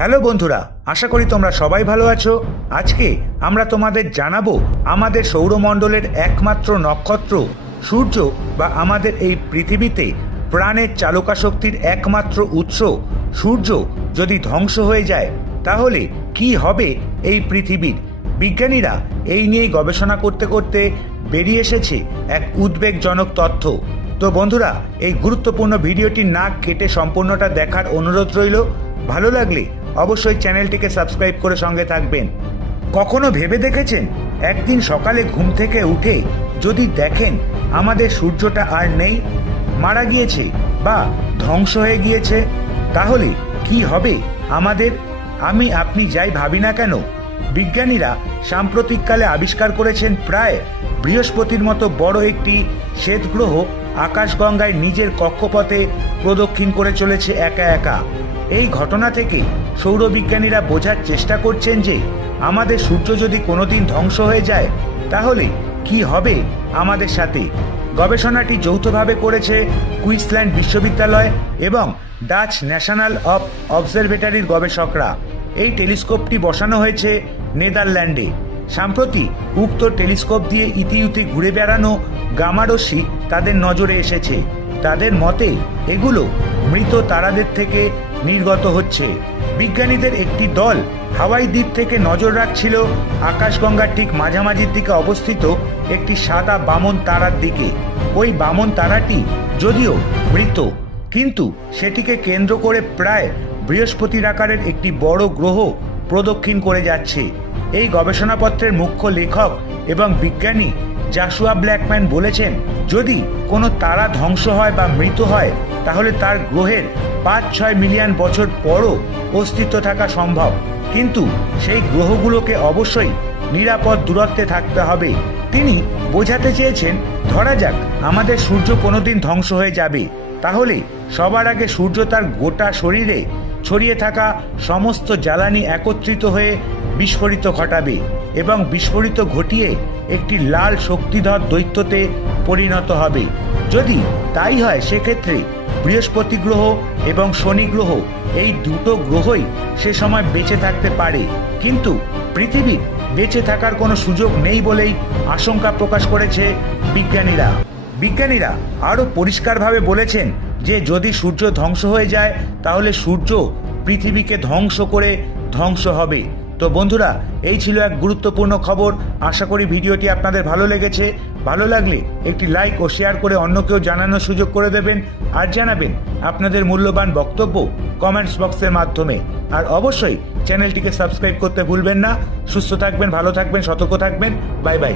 Hello বন্ধুরা, আশা করি তোমরা সবাই ভালো আছো। আজকে আমরা তোমাদের জানাবো আমাদের সৌরমণ্ডলের একমাত্র নক্ষত্র সূর্য বা আমাদের এই পৃথিবীতে প্রাণের চালকা শক্তির একমাত্র উৎস সূর্য যদি ধ্বংস হয়ে যায় তাহলে কি হবে এই পৃথিবীর। বিজ্ঞানীরা এই নিয়েই গবেষণা করতে করতে বেরিয়ে এসেছে এক উদ্বেগজনক তথ্য। তো বন্ধুরা, এই গুরুত্বপূর্ণ ভিডিওটি না কেটে সম্পূর্ণটা দেখার অনুরোধ রইল। ভালো লাগলে অবশ্যই চ্যানেলটিকে সাবস্ক্রাইব করে সঙ্গে থাকবেন। কখনো ভেবে দেখেছেন একদিন সকালে ঘুম থেকে উঠে যদি দেখেন আমাদের সূর্যটা আর নেই, মারা গিয়েছে বা ধ্বংস হয়ে গিয়েছে, তাহলে কি হবে আমাদের? আমি আপনি যাই ভাবি না কেন, বিজ্ঞানীরা সাম্প্রতিককালে আবিষ্কার করেছেন প্রায় বৃহস্পতির মতো বড় একটি শ্বেতগ্রহ আকাশগঙ্গায় নিজের কক্ষপথে প্রদক্ষিণ করে চলেছে একা একা। এই ঘটনা থেকে সৌরবিজ্ঞানীরা বোঝার চেষ্টা করছেন যে আমাদের সূর্য যদি কোনোদিন ধ্বংস হয়ে যায় তাহলে কি হবে আমাদের সাথে। গবেষণাটি যৌথভাবে করেছে কুইন্সল্যান্ড বিশ্ববিদ্যালয় এবং ডাচ ন্যাশনাল অবজারভেটরির গবেষকরা। এই টেলিস্কোপটি বসানো হয়েছে নেদারল্যান্ডে। সম্প্রতি উক্ত টেলিস্কোপ দিয়ে ইতিউতি ঘুরে বেড়ানো গামারশ্মি তাদের নজরে এসেছে। তাদের মতে এগুলো মৃত তারাদের থেকে নির্গত হচ্ছে। বিজ্ঞানীদের একটি দল হাওয়াই দ্বীপ থেকে নজর রাখছিল আকাশগঙ্গার ঠিক মাঝামাঝির দিকে অবস্থিত একটি সাদা বামন তারার দিকে। ওই বামন তারাটি যদিও মৃত, কিন্তু সেটিকে কেন্দ্র করে প্রায় বৃহস্পতির আকারের একটি বড় গ্রহ প্রদক্ষিণ করে যাচ্ছে। এই গবেষণাপত্রের মুখ্য লেখক এবং বিজ্ঞানী জাশুয়া ব্ল্যাকম্যান বলেছেন, যদি কোনো তারা ধ্বংস হয় বা মৃত হয় তাহলে তার গ্রহের 5-6 মিলিয়ন বছর পরও অস্তিত্ব থাকা সম্ভব, কিন্তু সেই গ্রহগুলোকে অবশ্যই নিরাপদ দূরত্বে থাকতে হবে। তিনি বোঝাতে চেয়েছেন, ধরা যাক আমাদের সূর্য কোনোদিন ধ্বংস হয়ে যাবে, তাহলে সবার আগে সূর্য তার গোটা শরীরে ছড়িয়ে থাকা সমস্ত জ্বালানি একত্রিত হয়ে বিস্ফোরিত ঘটাবে এবং বিস্ফোরিত ঘটিয়ে একটি লাল শক্তিধর দৈত্যতে পরিণত হবে। যদি তাই হয় সেক্ষেত্রে বৃহস্পতি গ্রহ এবং শনি গ্রহ, এই দুটো গ্রহই সে সময় বেঁচে থাকতে পারে, কিন্তু পৃথিবীর বেঁচে থাকার কোনো সুযোগ নেই বলেই আশঙ্কা প্রকাশ করেছে বিজ্ঞানীরা আরও পরিষ্কারভাবে বলেছেন যে যদি সূর্য ধ্বংস হয়ে যায় তাহলে সূর্য পৃথিবীকে ধ্বংস করে ধ্বংস হবে। তো বন্ধুরা, এই ছিল এক গুরুত্বপূর্ণ খবর। আশা করি ভিডিওটি আপনাদের ভালো লেগেছে। ভালো লাগলে একটি লাইক ও শেয়ার করে অন্যকেও জানানোর সুযোগ করে দেবেন, আর জানাবেন আপনাদের মূল্যবান বক্তব্য কমেন্টস বক্সের মাধ্যমে। আর অবশ্যই চ্যানেলটিকে সাবস্ক্রাইব করতে ভুলবেন না। সুস্থ থাকবেন, ভালো থাকবেন, সতর্ক থাকবেন। Bye bye.